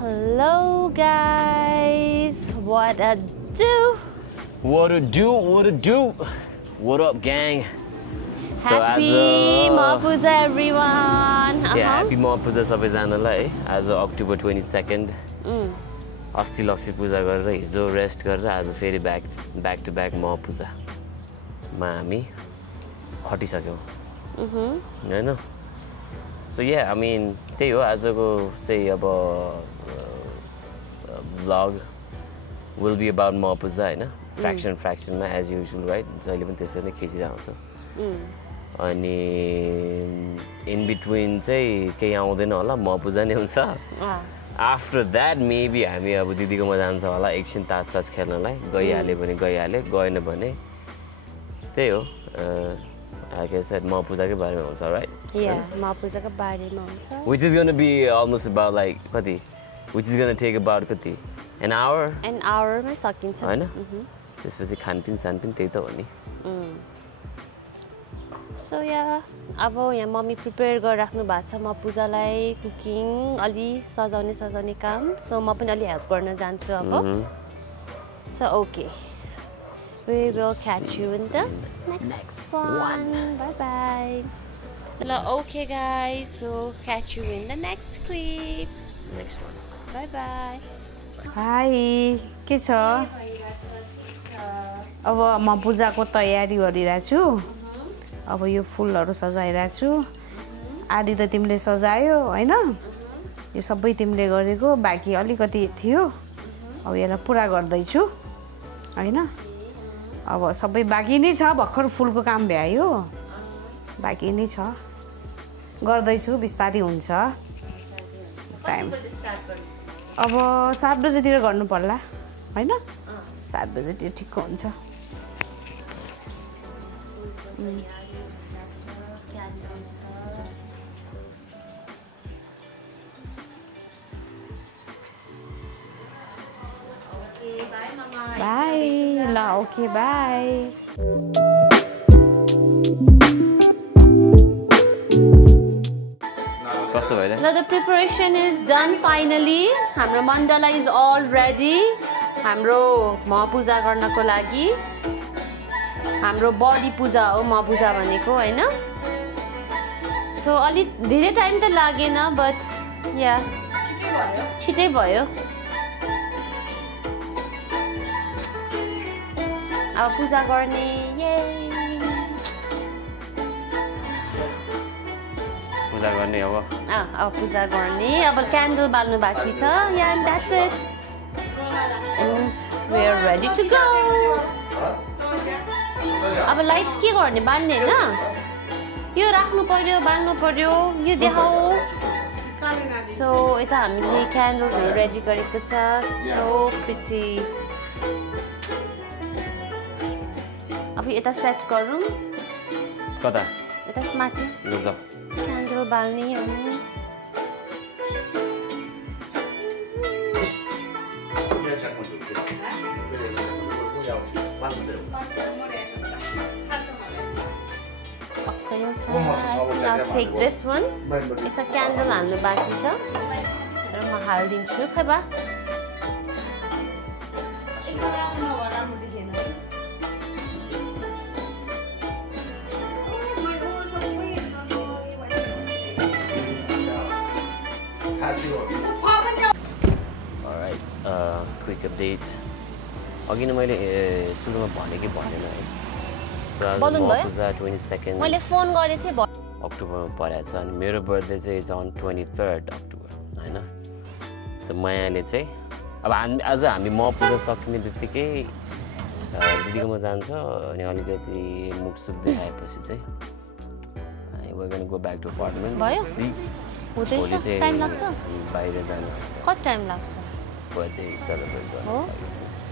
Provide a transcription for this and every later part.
Hello guys, what a do? What a do? What up, gang? Happy Mapuza everyone! Yeah, happy Mapuza सबैजनालाई है। आज October 22nd अस्ति लक्ष्मी पूजा गरेर हिजो rest गरेर आज फेरि ब्याक टु ब्याक Mapuza मा हामी खटिसक्यौं हैन। So yeah, I mean त्यही हो आजको चाहिँ अब vlog will be about Mapuza हैन, fraction मा as usual, right? जहिले पनि त्यसरी नै खिचिरहन्छ। अनि in between चाहिँ केही आउँदैन होला, Mapuza नै हुन्छ। After that maybe हामी अब दिदीकोमा जान्छ होला एकछिन तास खेल्नलाई, गइहाल्यो भने गइहाल्यो, गएन भने त्यही हो। Like I said, Mapuzaकै बारेमा हुन्छ, right? Yeah, Mapuzaकै बारेमा हुन्छ। Which is going to be almost about like कति? Which is going to take about कति? An hour? An hour मै सकिन्छ। हैन? त्यसपछि खानपिन सानपिन त्यही त हो नि। So yeah, अब यहाँ मम्मी प्रिपेयर गरिराख्नु भएको छ Mapuzaलाई, कुकिङ अलि सजाउने काम। So म पनि अलि हेल्प गर्न जान्छु अब। So okay. We will catch you in the next one. Bye bye. Hello, okay guys. So catch you in the next clip. Next one. Bye bye. Hi. के छ? अब म पूजाको तयारी गरिरहेको छु। अब यो फुलहरु सजाइरहेको छु। आदि त तिमीले सजायो हैन? यो सबै तिमीले गरेको, बाकी अलिकति थियो। अब यसलाई पुरा गर्दै छु। हैन? अब सबै बाकी नै छ, भर्खर फुलको काम भ्यायो। बाकी नै छ। गर्दै छु, बिस्तारै हुन्छ। टाइम अब 7 बजेतिर गर्नु पर्ला, हैन? 7 बजेतिर ठिक हुन्छ। Bye mama. Bye. La, okay, bye. कस्तो भयो Now the preparation is done finally. हाम्रो mandala is all ready. हाम्रो Mapuza गर्नको लागि। हाम्रो बडी पूजा हो Mapuza भनेको हैन? So अलि धेरै टाइम त लागेन, but yeah, छिटै भयो। अब पूजा गर्ने, yay! पूजा गर्ने अब अब पूजा गर्ने, अब क्यान्डल बाल्नु बाँकी छ। Yeah, and that's it. And we are ready to go. अब लाइट के गर्ने, बाल्ने हैन? यो राख्नु पर्यो, बाल्नु पर्यो, यो देखाऊ। So यता हामीले क्यान्डलहरु रेडी गरेको छ। So pretty. अब यता सेट गरौँ। कता? यता माथि। ल जाऊ। क्यान्डल बाल्ने अनि I'll take this one. यसमा क्यान्डल हाल्नु बाँकी छ र म हाल्दिन्छु। खै बा Alright, quick update. अघि नै मैले सुरुमा भने कि भनेन है। So आज Mapuza 22nd मैले फोन गरे थिए अक्टोबरमा परेको छ अनि मेरो बर्थडे चाहिँ इज अन 23rd अक्टोबर हैन। सो मायाले चाहिँ अब आज हामी Mapuza सकिने बित्तिकै दिदीकोमा जान्छ अनि अलिकति मुड सुक देखाएपछि चाहिँ अनि we're going to go back to apartment. भयो? हुँदैछ? टाइम लाग्छ? बाहिर जानु। कति टाइम लाग्छ? बर्थडे सेलिब्रेट गर्नु। हो?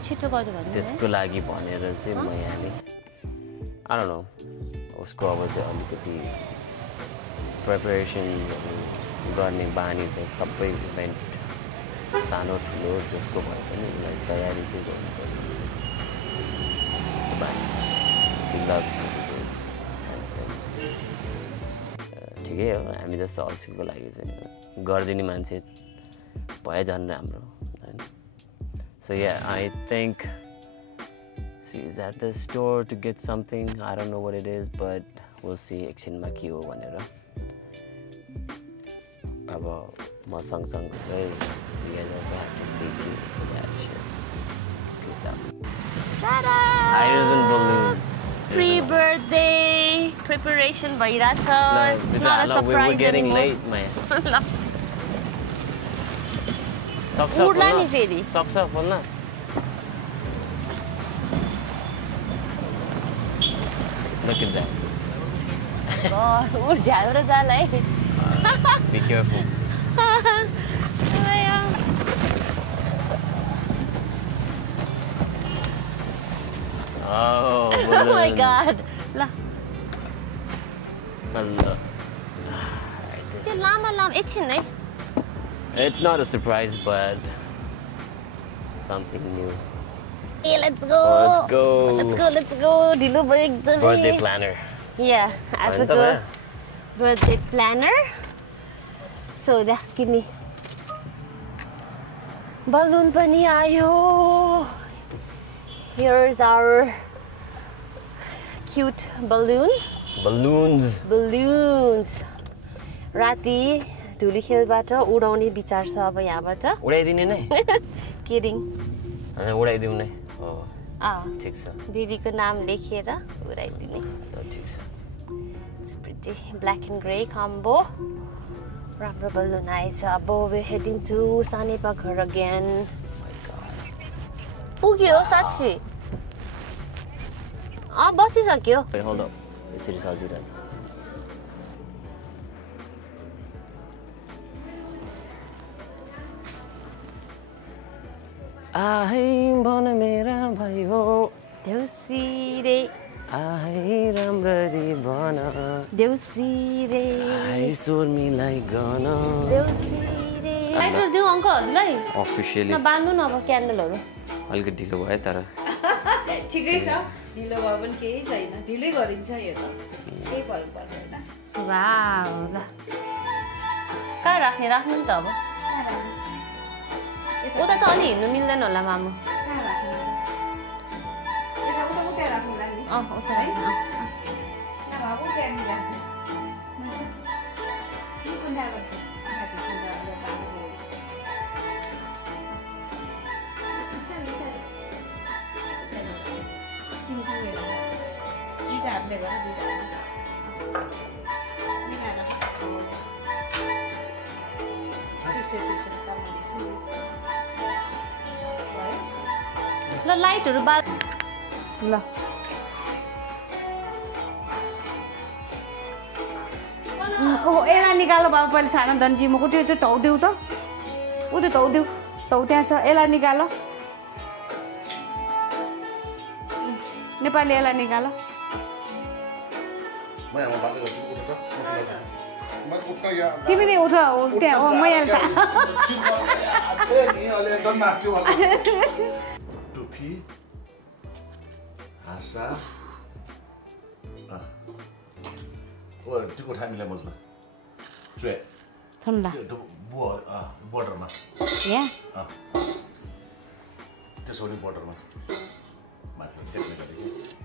छिटो गर्दै भन्नु। त्यसको लागि भनेर चाहिँ मायाले I don't know, उसको अब चाहिँ अलिकति प्रिपरेसन गर्ने बानी छ। सबै इभेन्ट सानो ठुलो जसको भए पनि उसलाई तयारी चाहिँ गर्नुपर्छ। त्यस्तो बानी छ। She loves ठिकै हो, हामी जस्तो अल्छीको लागि चाहिँ गरिदिने मान्छे भए झन् राम्रो हैन so yeah I think she is at the store to get something I don't know what it is but we'll see एकछिनमा के हो भनेर अब म सँगसँगै you guys also have to stay tuned for that shit peace out Ta-da! hydrogen balloon Pre-birthday preparation भइरहेछ it's not a surprise we're getting late man उड्ला नि फेरि सक्छ बोल्न look at that उड झ्याउ र जाला है be careful oh my god ल Allah त्यो लामा एकछिन है it's not a surprise but something new Hey, let's go let's go ढिलो भयो एकदमै birthday planner yeah आजको birthday planner so give me balloon पनि आयो here's our cute balloons राति धुली खेलबाट उडाउने विचार छ अब यहाँबाट उडाइदिने नै किडिङ अनि उडाइदिउँ नै ठिक छ बेबीको नाम लेखेर उडाइदिने ठिक छ It's pretty black and grey combo राम्रो बलुन आएछ अब we're heading to सानेपा घर again पुग्यो साँच्ची बसिसक्यो hold up यसरी सजिरहेछ आइ भन मेरा भाइ हो देउसी रे आइ राम्ररी भन देउसी रे आइ स्वर मिलाई गन देउसी रे लाइटर दिउँ अङ्कल हजुरलाई अफिसियली बान्नु न अब क्यान्डलहरू अलिकति ढिलो भयो तर ठिकै छ ढिलो भयो पनि केही छैन ढिलै गरिन्छ यो त केही फरक पर्दैन वाउ ल कहाँ राख्नु नि त अब उता त अलि हिँड्नु मिल्दैन होला मामु उता ल लाइटहरू बाल ल यसलाई निकालो बाबा पहिले सानो डन्जीमुको त्यो धौ देऊ त ऊ त्यो धौ देऊ धौ त्यहाँ छ यसलाई निकालो नेपाली यसलाई निकालो तिमीले उठ त्यहाँ म यहाँ टोपी हाँसा टिको ठामीलाई बस्ला चुए ठन्डा बोर्डरमा यहाँ त्यसो भने बोर्डरमा माथि टेक्ने गरेको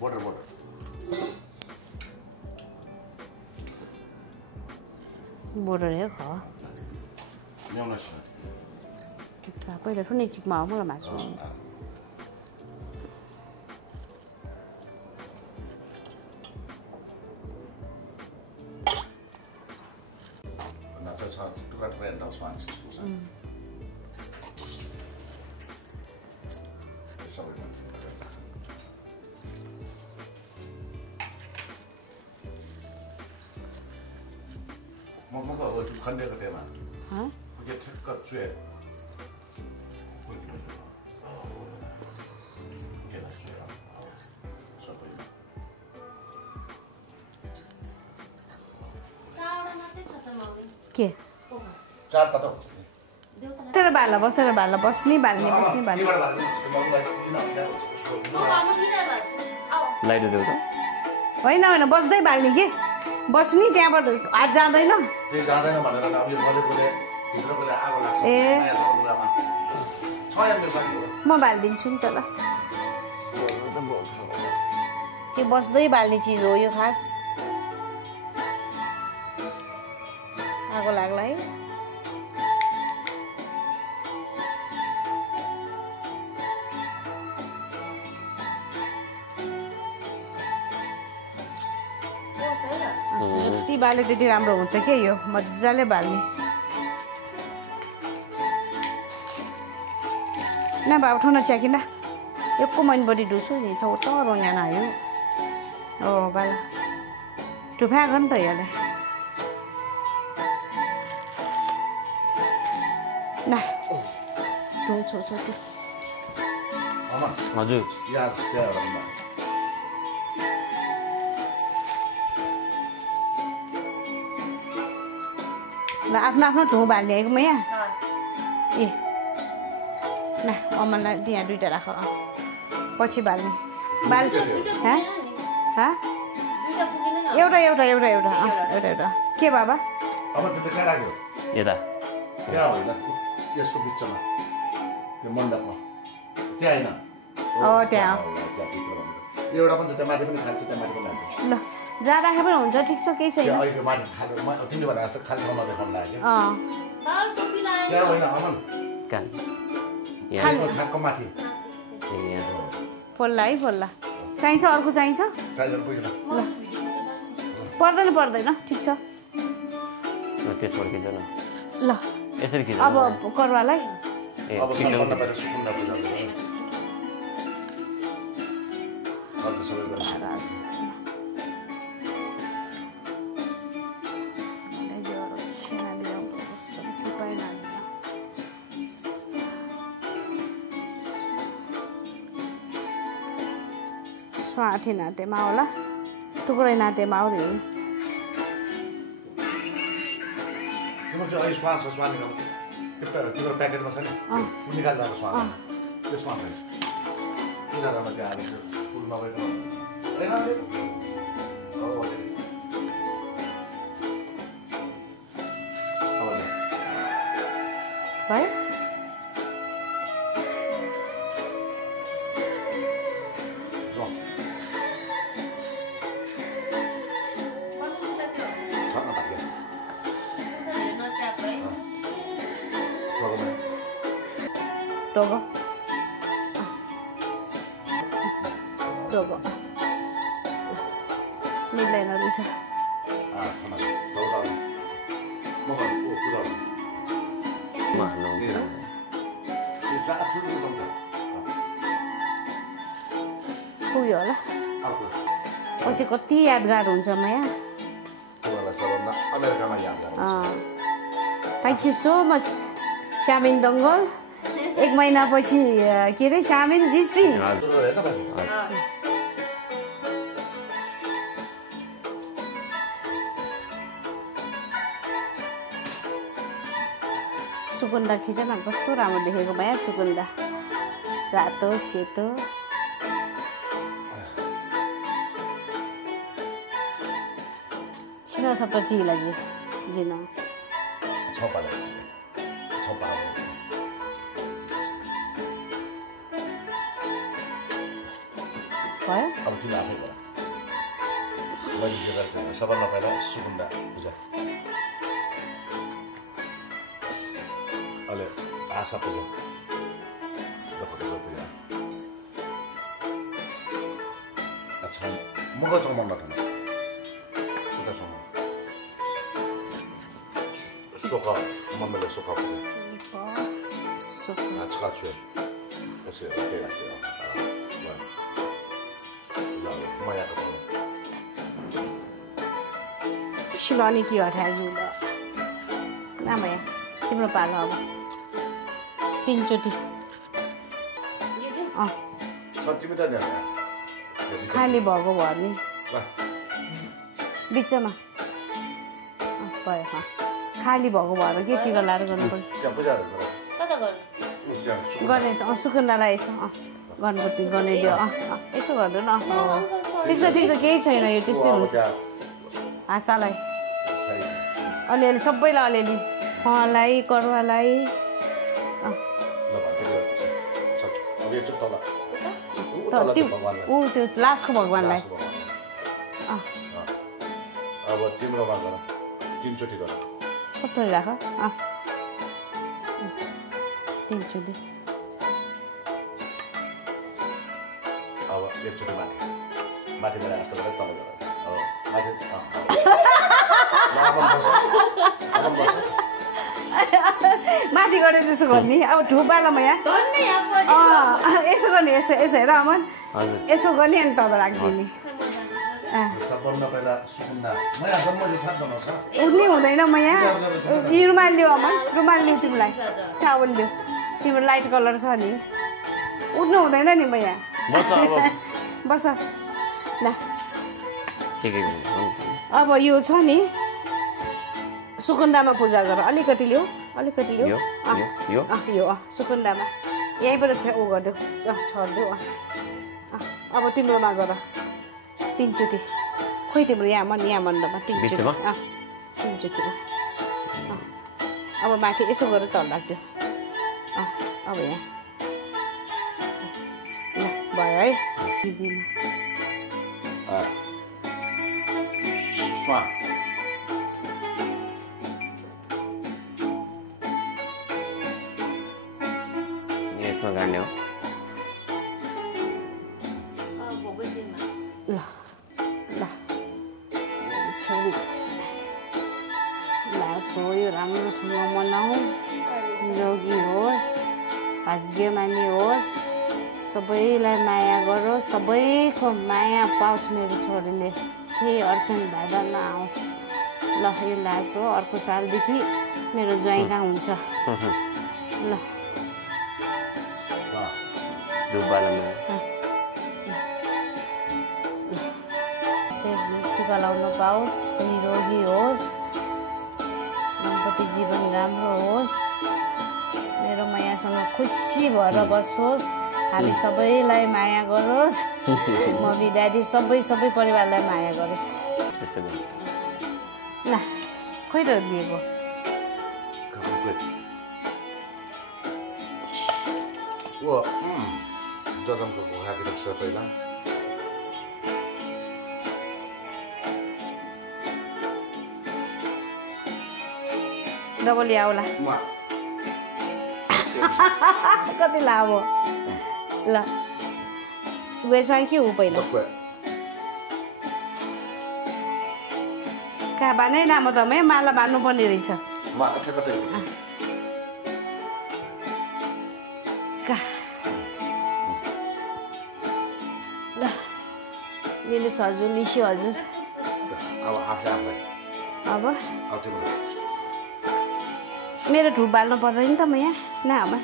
बोर्डर बोर्डर हे ख ल्याउन पहिला ठुलो चिकमा हो मलाई मासु खण्डेको तेमा ठिक्क चुए के चार त बसेर भाला बस्ने बाल्ने लाइट देऊ त होइन बस्दै बाल्ने के बस्ने त्यहाँबाट हात जाँदैन त्यो जाँदैन भनेर अब यो बलेकोले भित्रकोले आगो लाग्छ ए। नयाँ छ लुगामा छ या मेरो साथी हो म बालिदिन्छु नि त ल त्यो बस्दै बाल्ने चिज हो यो खास आगो लाग्ला है जति बाल्यो त्यति राम्रो हुन्छ के यो मजाले बाल्ने ना बाबा ठाउँ नच्याकिन एकको मैनपट्टि ढुसु नि चौटो रोङ्गाना आयो ओ बाला टुफा गयो नि त यसले ना ढुङ छोटी अमन हजुर याद त्यहाँ एउटा भन्दा ल आफ्नो आफ्नो ढुङ बाल्ने आएको म यहाँ ए ना अमनलाई यहाँ दुइटा राख पछि बाल्ने बाल एउटा एउटा एउटा एउटा एउटा एउटा के बाबा अब त्यो कहाँ राख्यो यता त्यहाँ होइन यसको बिचमा त्यो मण्डपमा त्यहाँ होइन त्यहाँ भित्र एउटा पनि छ त्यहाँ माथि पनि खान्छ त्यहाँ माथि पनि हाल्छ ल जहाँ राखे पनि हुन्छ ठिक छ केही छैन त्यहाँ अहिले माथि खाले तिमीले भने जस्तो खाली ठाउँमा देखाउनु लाग्यो त्यहाँ होइन अमन कहाँ खालको ठ्याक्क माथि यहाँ फोल्ला है फोल्ला चाहिन्छ अर्को चाहिन्छ चाहिँदैन पुगेन ल पर्दैन पर्दैन ठिक छ त्यसबाट खिच न ल यसरी खिच अब करुवालाई अब सबभन्दा पहिला सुकुन्दा पूजा गर्नु अब सबै गर्नु स्वाठी नाटेमा होला टुक्रै नाटेमा हो रे तिम्रो चाहिँ अहिले स्वान छ स्वान निकाल्नु तिम्रो प्याकेटमा छ नि निकाल्नु अब स्वान त्यो स्वान चाहिन्छ पूजा गर्न त्यहाँ हालेको फुल नभएको भयो Dogo. Dogo. Nilai na rin siya. पुग्यो होला पछि कति यादगार हुन्छ माया thank you so much श्यामिन Dangal एक महिनापछि के अरे श्यामिन जिसी सुगन्धा खिच न कस्तो राम्रो देखेको माया सुगन्धा रातो सेतो छिना सप्ता चिला जी जिन छपा छपा भयो अब तिमी आफै गर लगिसकेर सबभन्दा पहिला सुकुन्दा पूजा अहिले आशा पूजा पूजा अच्छा मुख चौमन नठाउनु उता चौमन सोखा मम्मीले सोखा पूजा छका छुए त्यसरी त्यही राख्यो शिलानी टी हटाए जुल नामया तिम्रो पालो अब तीनचोटि खाली भएको भयो नि बिचमा भयो खाली भएको भएर के टिका लाएर गर्नुपर्छ गर्ने सुकुन्दालाई यसो गणपति गर्ने त्यो यसो गर्नु न ठिक छ केही छैन यो त्यस्तै हुन्छ हाँसालाई अलिअलि सबैलाई अलिअलि फलाई करुवालाई ऊ त्यो लास्टको भगवान्लाई अब तिम्रोमा गर 3 चोटि गर कति राख 3 चोटि अब एकचोटि माथि गएर जस्तो गरेर तल गर अब माथि माथि गरे जस्तो गर्ने अब ठुपालामा यहाँ यसो गर्ने यसो हेर अमन यसो गर्ने अनि तब राखिदिने सबभन्दा पहिला सुकुन्दा म यहाँ जम्मा यो सात बनाउँछ उठ्नै हुँदैन म यहाँ रुमाल लिऊ अमन रुमाल लिऊ तिमीलाई टावल लिऊ तिम्रो लाइट कलर छ नि उठ्नु हुँदैन नि म यहाँ बस ल अब यो छ नि सुकुन्दामा पूजा गर अलिकति लिऊ यो सुकुन्दामा यहीँबाट ऊ गरिदेऊ छरिदेऊ अब तिम्रोमा गर 3 चोटि खोइ तिम्रो यहाँ मण्डपमा 3 चोटि 3 चोटिमा अब माथि यसो गरेर तल राख्दियो अब यहाँ ल भयो है यसमा गर्ने हो ल छोरी लास हो यो राम्रोसँग मनाऊ निरोगी होस् भाग्यमानी होस् सबैलाई माया गरोस् सबैको माया पाओस् मेरो छोरीले केही अडचन बाधा नआओस् ल यो लास हो अर्को सालदेखि मेरो ज्वाइँ कहाँ हुन्छ ल टिका लाउन पाओस् निरोगी होस् दम्पति जीवन राम्रो होस् मेरो मायासँग खुसी भएर बसोस् हामी सबैलाई माया गरोस् मम्मी ड्याडी सबै परिवारलाई माया गरोस् ल खोइ त दिएको जजनको घोखाको देख्छ पहिला डबल आउला कति लामो ल गएसँग के हो पहिला कहाँ बानै लामो त माला बान्नु पर्ने रहेछ ल लिनुहोस् हजुर लिस्यो हजुर अब मेरो ठुप बाल्नु पर्दैन त म यहाँ नआमा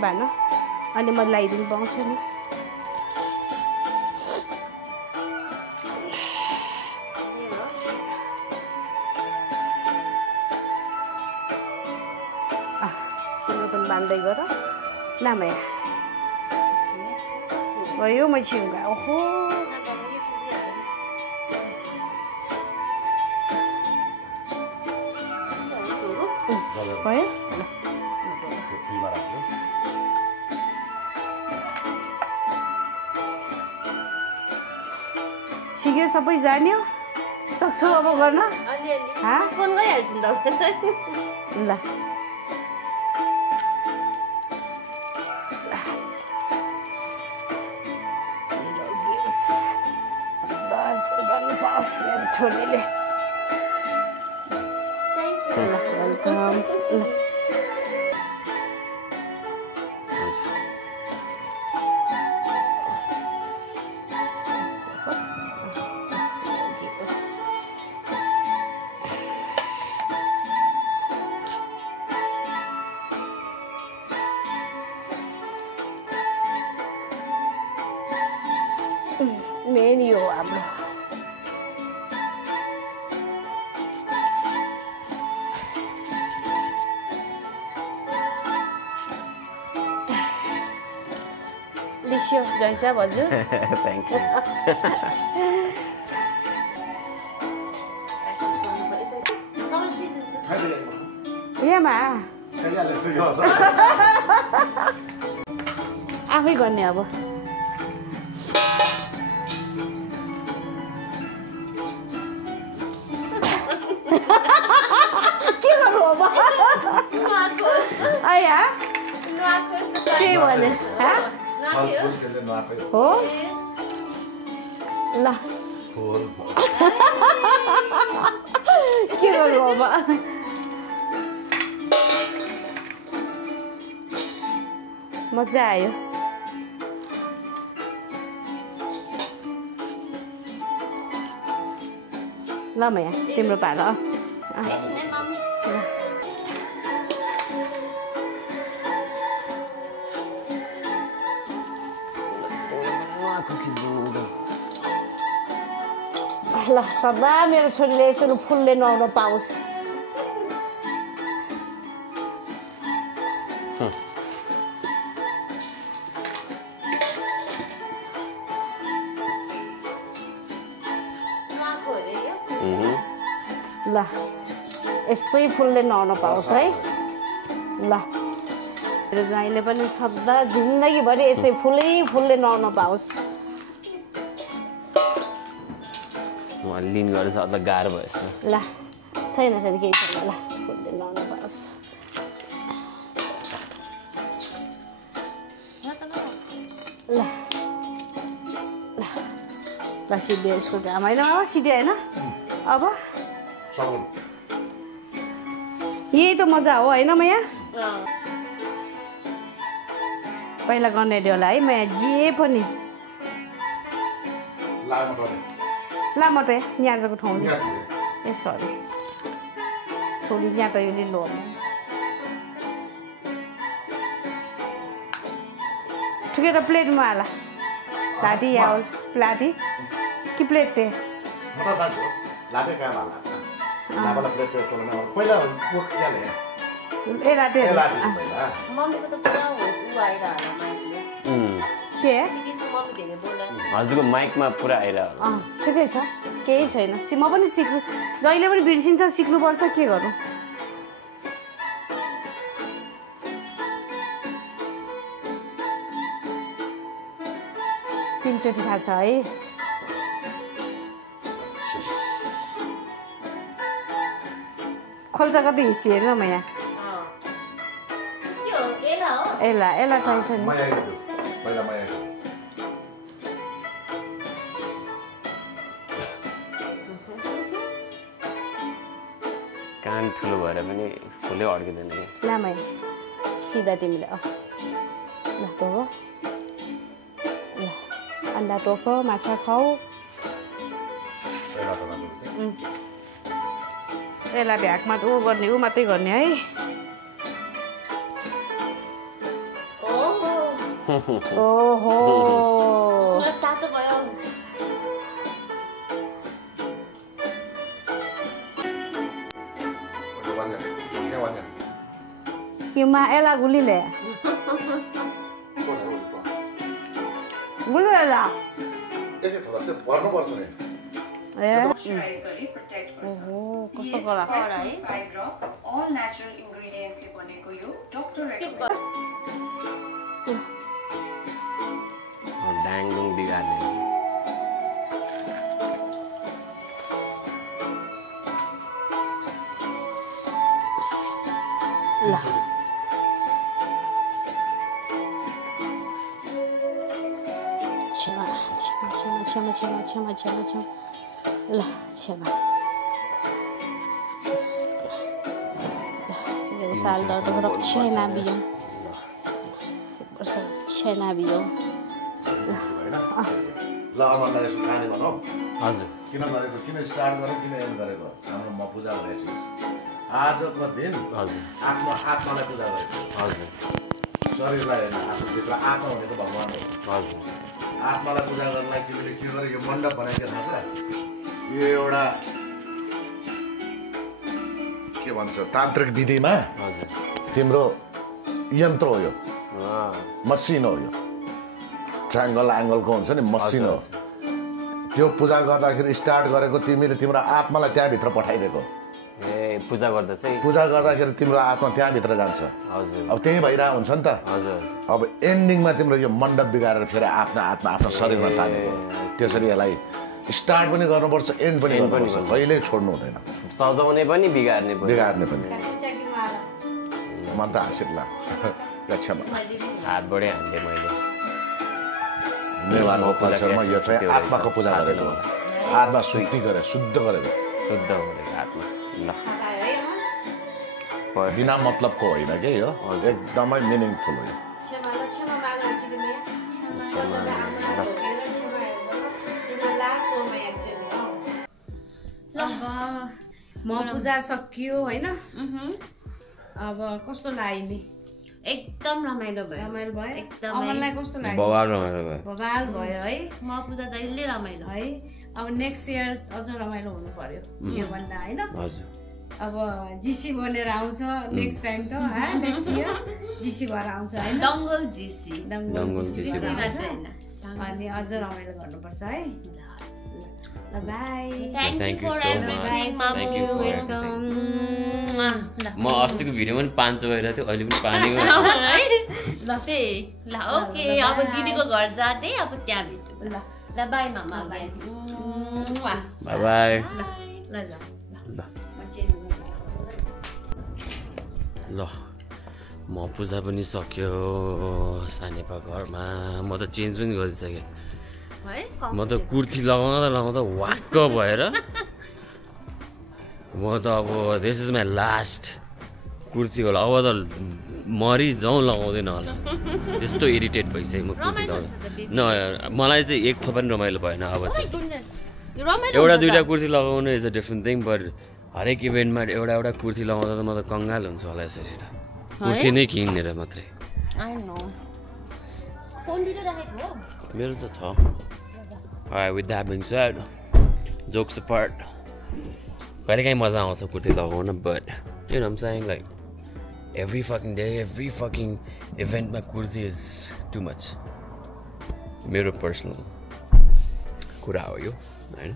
बान अनि म लगाइदिनु पाउँछु नि तिम्रो पनि बान्दै गर नामया भयो म छिउगा ओहो भयो सिक्यो सबै जान्यो सक्छौ अब गर्न फोन गरिहाल्छु नि तपाईँलाई ल मेरो छोरीले वेलकम मेन यो हाम्रो मिस यू जैसा हजुर थ्याङ्क यू यहाँमा खाइहालेछु यो आफै गर्ने अब के गर्नु अब आया के भने हो ल के गर्नु अब मजा आयो ल मैया तिम्रो पालो ल सदा मेरो छोरीले यसरी फुलले नुहाउन पाओस् ल यस्तै फुलले नुहाउन पाओस् है ल मेरो ज्वाइँले पनि सदा जिन्दगीभरि यस्तै फुलले नुहाउन पाओस् लिन गरेर सक्दा गाह्रो भयो जस्तो ल छैन केही छैन ल फुलले नुहाउन पाओस् ल ल ल सिधै यसको काम होइन अब सिधै होइन अब यही त मजा हो होइन मैया पहिला गर्ने होला है मैया जे पनि लामटे न्याजको ठाउँ ए सरी थोडी यहाँ त यो लिलो ठिकै त प्लेटमा हाल लाटी या प्लाटी कि प्लेट टे लाटे कहाँ भाला लाबाला प्लेट चलाउन पहिला कोक याले ए लाटे पहिला मम्मीको त पुरा होस् उ आइरहला माइकले के मम्मी धेरै बोल्छ हजुरको माइकमा पुरा आइरह ठिकै छ केही छैन म पनि सिक्नु जहिले पनि बिर्सिन्छ सिक्नुपर्छ के गर्नु तिनचोटि थाहा छ है खोल्छ कति हिस्सी हेर्नु म यहाँ एला चाहिन्छ नि कान ठुलो भएर पनि फुलै अड्किँदैन कि ल मै सिधा तिमीले ल टोको ल अन्डा टोको माछा खाऊ यसलाई भ्याकमा ऊ गर्ने ऊ मात्रै गर्ने है ओहो तातो भयो यो मा एला गुलीले गुली एला पर्नुपर्छ नि ए ओहो कस्तो कला all natural ingredients बनेको यो डक्टर डाङडुङ बिगार्ने ल क्षमा ल क्षमा यो साल दर्द रक्षा नाबियो रक्षा नाबियो ल अमरलाई यसो खाने भनौँ हजुर किन गरेको किन स्टार्ट गरेको किन एन्ड गरेको हाम्रो म पूजा गरेको छु आजको दिन हजुर आफ्नो आत्मालाई पूजा गरेको हजुर शरीरलाई होइन आफूभित्र आत्मा भनेको भगवान् हो हजुर आत्मालाई पूजा गर्नलाई तिमीले के गर्यो यो मण्डप बनाइदियो थाहा छ यो एउटा के भन्छ तान्त्रिक विधिमा हजुर तिम्रो यन्त्र हो यो मसिन हो यो ट्रायङ्गल एङ्गलको हुन्छ नि मसिनो त्यो पूजा गर्दाखेरि स्टार्ट गरेको तिमीले तिम्रो आत्मालाई त्यहाँभित्र पठाइदिएको ए पूजा गर्दा चाहिँ पूजा गर्दाखेरि तिम्रो आत्मा त्यहाँभित्र जान्छ हजुर अब त्यही भइरहेको हुन्छ नि त हजुर अब एन्डिङमा तिम्रो यो मण्डप बिगारेर फेरि आफ्नो आत्मा आफ्नो शरीरमा तानेको त्यसरी यसलाई स्टार्ट पनि गर्नुपर्छ एन्ड पनि गर्नुपर्छ कहिल्यै छोड्नु हुँदैन सजाउने पनि बिगार्ने पनि मन त हाँसित लाग्छ लक्ष्यमा हातबाटै हान्थेँ मैले नेवारको कल्चरमा यो चाहिँ आत्माको पूजा गरेको आत्मा शुद्ध गरेको शुद्ध गरेको आत्मा ल बिना मतलबको होइन के यो एकदमै मिनिङफुल हो म पूजा सकियो होइन अब कस्तो लाग्यो नि एकदम रमाइलो भयो एकदम अमललाई कस्तो लाग्यो बवाल भयो है म पूजा जहिले रमाइलो है अब नेक्स्ट इयर अझ रमाइलो हुनु पर्यो यो भन्दा होइन अब जिसी बनेर आउँछ नेक्स्ट टाइम त नेक्स्ट इयर जिसी भएर आउँछ होइन डङ्गल जिसी अनि अझ रमाइलो गर्नुपर्छ है bye thank you for everything मामु वेलकम म अस्तिको भिडियोमा पनि पाँचो भइरहेको थियो अहिले पनि पानीमा ल त्यही ल ओके अब दिदीको घर जाँदै अब त्यहाँ भेट्छु ल बाई मामा बाई बाई ल म पूजा पनि सक्यो सानेपा घरमा म त चेन्ज पनि गरिसकेँ म त कुर्ती लगाउँदा वाक्क भएर म त अब this is my last kurti होला अब त मरिजाउँ लगाउँदैन होला त्यस्तो इरिटेट भइसक्यो म कुर्ती लगाउँदा न मलाई चाहिँ एक थोपा पनि रमाइलो भएन अब चाहिँ एउटा दुइटा कुर्ती लगाउनु is a different thing but हरेक इभेन्टमा एउटा कुर्ती लगाउँदा त म त कङ्गाल हुन्छ होला यसरी त कुर्ती नै किनेर मात्रै मेरो त छ Alright, with that being said, jokes apart, कहिलेकाहीँ मजा आउँछ कुर्ती लगाउन but you know what I'm saying, like every fucking day, every fucking event मा कुर्ती is too much. मेरो पर्सनल कुरा हो यो होइन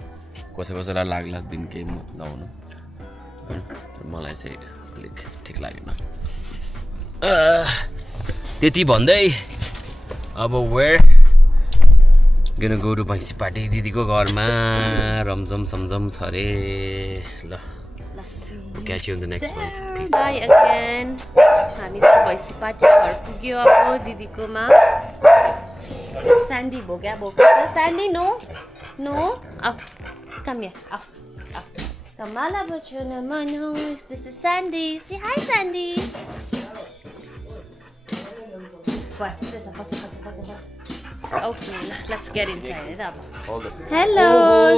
कसैलाई लाग्ला दिन केही लगाउनु होइन मलाई चाहिँ अलिक ठिक लागेन त्यति भन्दै अब वेयर gonna go to भैँसी पार्टी दिदीको घरमा रमझम समझम छ अरे ल catch you in the next one peace bye again हामी चाहिँ भैँसी पार्टी घर पुग्यो अब दिदीकोमा स्यान्डी भोग्या स्यान्डी नो come here कमाला Bachchan Manoj this is Sandy say hi Sandy Okay, let's get inside. Hello,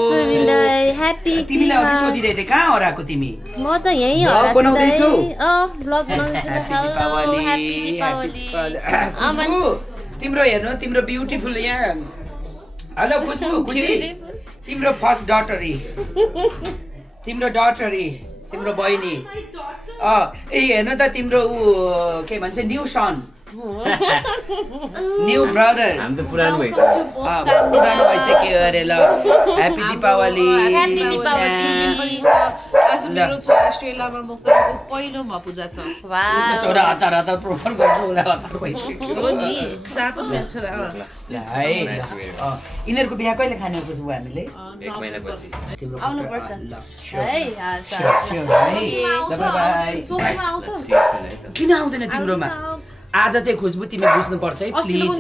Suvinai. Happy तिमीलाई अघि सोधिरहेथे कहाँ हराएको तिमी म त यही हराएको बनाउँदै छौ ब्लग बनाउँदैछु ह्यापी दीपावली तिम्रो हेर्नु तिम्रो ब्युटिफुल यहाँ हेलो खुशबु खुसी तिम्रो फर्स्ट डटरी तिम्रो बहिनी ए हेर्नु त तिम्रो उ के भन्छ न्यू सन न्यू ब्रदर हामी त पुरानो भइसक्यो अरे ल ह्यापी दीपावली आज मेरो छोरा अस्ट्रेलियामा मोक्तानको पहिलो पूजा छ छोरा हतार प्रोफर गर्छु होला हतार भइसक्यो हो नि तातो छोरा है यिनीहरूको बिहा कहिले खाने खुशबु हामीले एक महिनापछि आउनु पर्छ है किन आउँदैन तिम्रोमा आज चाहिँ खुशबु तिमी बुझ्नुपर्छ है प्लिज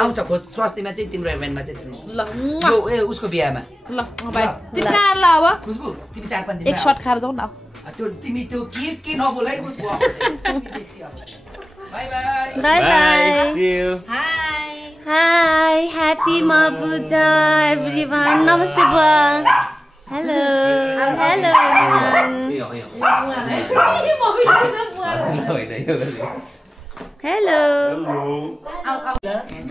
आउँछ स्वास्नीमा चाहिँ तिम्रो इभेन्टमा चाहिँ उसको बिहामा ल बाइ तिमी कहाँ ल अब खुशबु तिमी 4-5 दिन एक शट खाएर जाऊ न त्यो तिमी त्यो के नबोलाइ खुशबु bye bye see you hi happy ma puja everyone namaste bua hello Hello.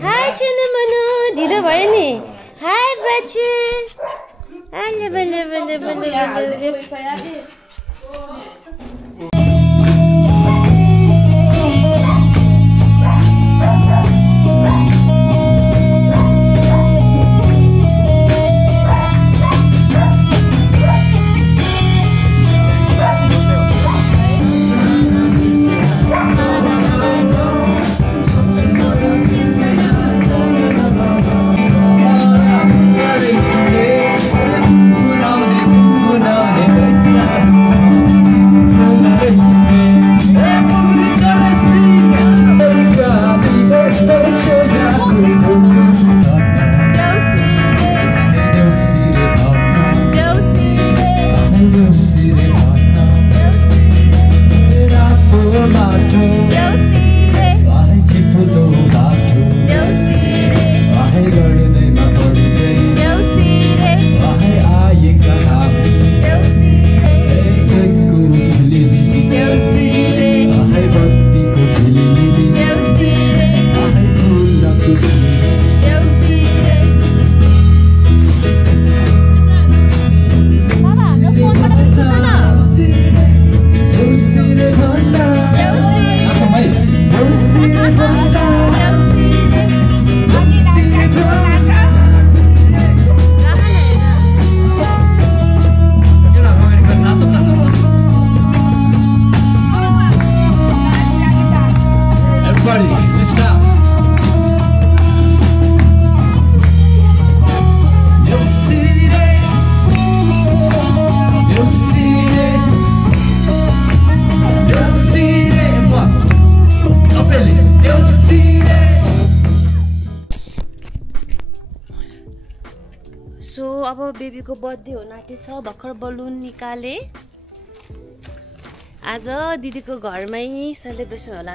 Hi Chunu Manu. ढिलो भयो नि. Hi बच्चे. अब बेबीको बर्थडे हुन आँटेछ भर्खर बलुन निकाले आज दिदीको घरमै सेलिब्रेसन होला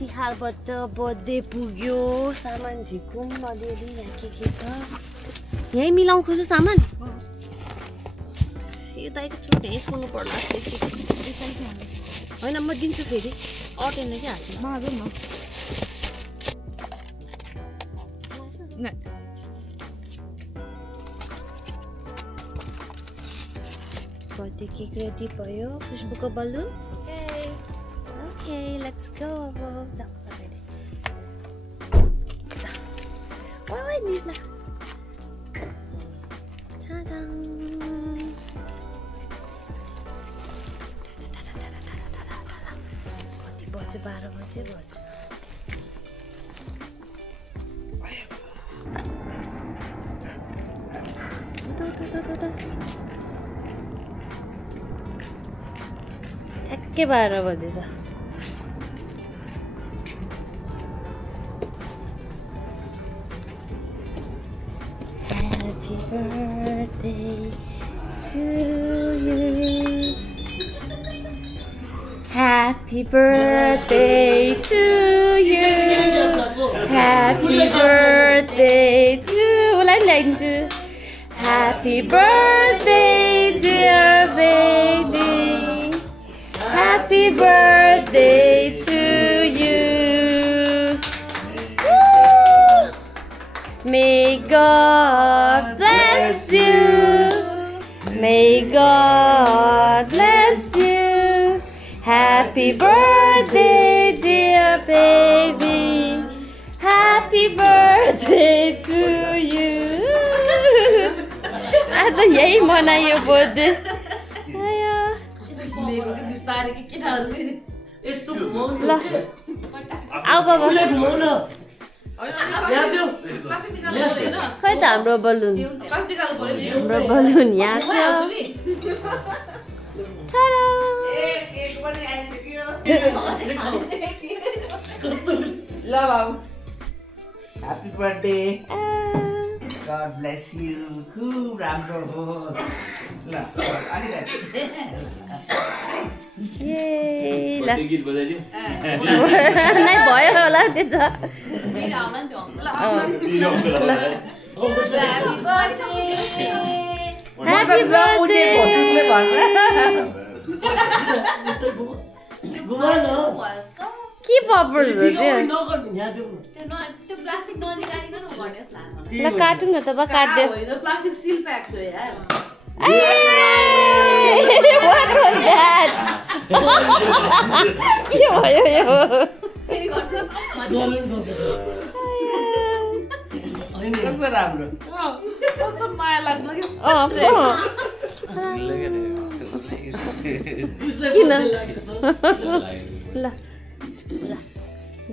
तिहारबाट बर्थडे पुग्यो सामान झिकौँ अलिअलि यहाँ के छ यहीँ मिलाउँ खोज्छु सामान यो त एकचोटि यहीँ सुन्नु पर्ला होइन म दिन्छु फेरि अटेन क्या हाल्छु बर्थडे केक रेडी भयो खुशबुको बलुन ओके लेट्स गो अब जाऊ ओइ निर्ला टाडाङ कति बज्यो 12 बजे बज्यो ठ्याक्कै 12 बजेछ Happy birthday to you Happy birthday to you Happy birthday to you Happy birthday dear baby Happy birthday to you Woo! May God bless you May God bless you Happy birthday dear baby Happy birthday to you आज यही मनायो birthday ल आऊ बाबा खै त हाम्रो balloon यहाँ छ ल बाबु happy birthday God bless you. खूब राम्रो होस् ल ल नै भयो होला त्यो त Happy birthday के पपर्स हो त्यो प्लास्टिक ननिकालिकन गर्ने जस्तो लाग्छ ल काटौँ न त बा काट्दे प्लास्टिक सिल प्याक थियो यार What was that? के भयो यो फेरि गर्छु कस्तो राम्रो कस्तो माया लाग्दो के किन ल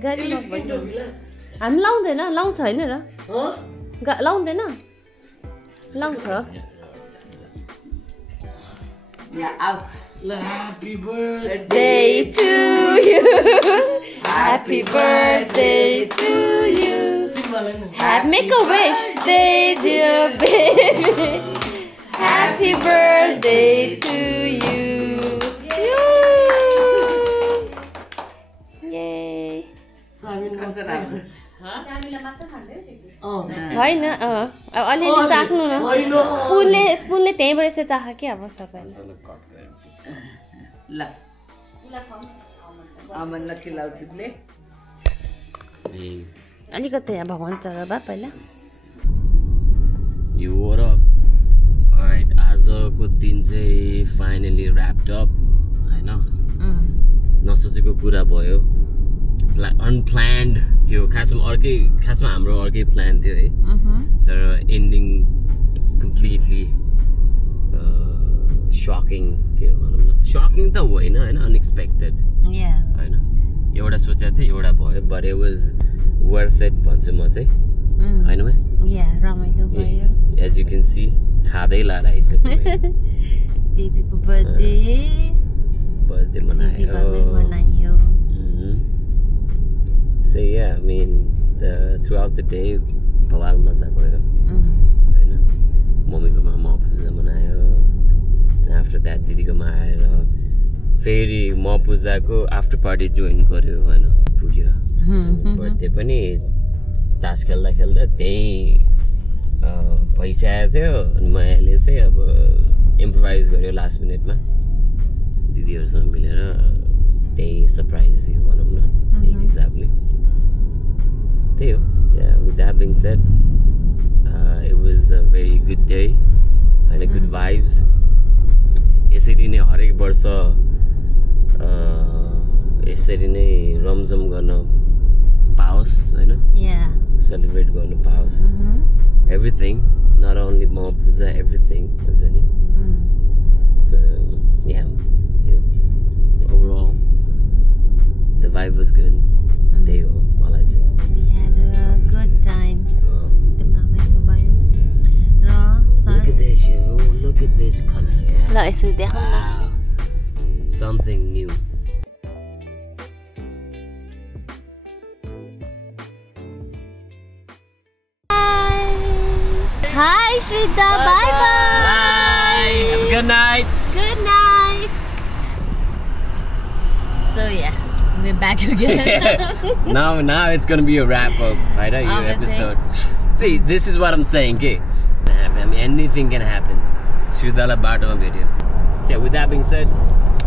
गाडी हामी लाउँदैन लाउँछ होइन र लाउँदैन लाउँछ Happy birthday Day to you Happy birthday to you Make a wish day dear baby Happy birthday to you Yay होइन अब अलिअलि चाख्नु न स्पुनले त्यहीँबाट यसो चाख कि अब सबैलाई ल अमनलाई खिलाउ तिमीले अलिकति यहाँ भगवान् चढ बा पहिला यो र आजको दिन चाहिँ फाइनली ऱ्याप्ड अप होइन नसोचेको कुरा भयो अनप्लान्ड थियो खासमा हाम्रो अर्कै प्लान थियो है तर एन्डिङ कम्प्लिटली सकिङ थियो भनौँ न सकिङ त होइन होइन अनएक्सपेक्टेड होइन एउटा सोचेको थिएँ एउटा भयो but it was worth it भन्छु म चाहिँ होइन रमाइलो भयो एज यु क्यान सी खाँदै लाएर आइसक्यो बेबीको बर्थडे मनायो So yeah, I mean, throughout the day बवाल मजा भयो होइन मम्मीकोमा म पूजा मनायो आफ्टर द्याट दिदीकोमा आएर फेरि म पूजाको आफ्टर पार्टी जोइन गर्यो होइन पुग्यो बर्थडे पनि तास खेल्दा खेल्दा त्यहीँ भइसकेको थियो अनि मायाले चाहिँ अब इम्प्रोभाइज गर्यो लास्ट मिनटमा दिदीहरूसँग मिलेर त्यही सरप्राइज दियो भनौँ न त्यही हिसाबले त्यही हो with that being said it was a very good day and good vibes यसरी नै हरेक वर्ष यसरी नै रमझम गर्न पाओस् होइन सेलिब्रेट गर्नु पाओस् everything not only म पूजा everything हुन्छ नि so yeah overall the vibe was good त्यही हो मलाई चाहिँ We had a good time. Look at this, you know, look at this color. Yeah. ल यसरी देखाउँ न Wow. Something new. Hi Shridha, bye bye. Bye. Have a good night. Good night. So yeah, we're back again. now it's gonna be a wrap up, right? Your episode. See, this is what I'm saying, okay? I mean, anything can happen. Shridhala Bhattama video. So yeah, with that being said,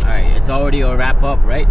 alright, it's already a wrap up, right?